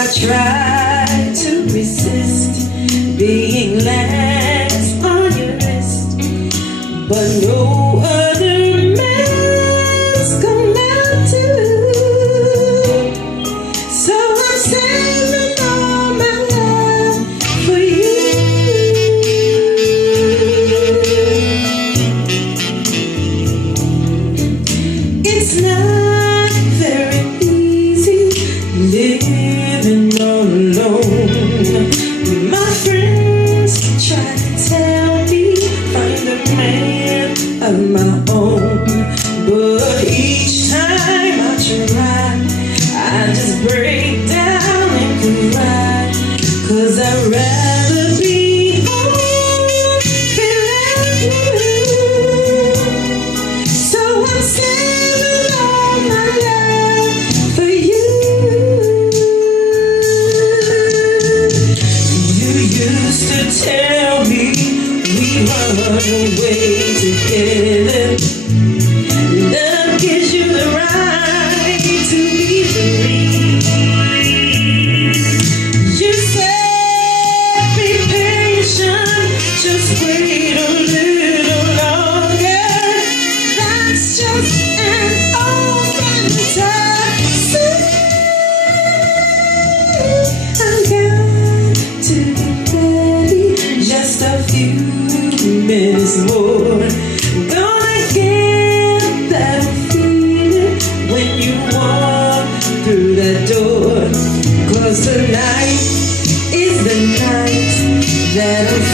I try to resist being last on your list, but no other man's come out to. So I'm saving all my love for you. It's not very easy living all alone. My friends try to tell me find a man of my own, but each time I try, I just break down and cry, 'cause I'd rather be home feeling blue. So I'm saving all my love for you. You used to tell me we run away together. Love gives you the right to be free. You said be patient, just wait a little longer. That's just an old fantasy. I'm going to be ready just a few minutes more. Gonna get that feeling when you walk through that door. 'Cause tonight is the night that I'm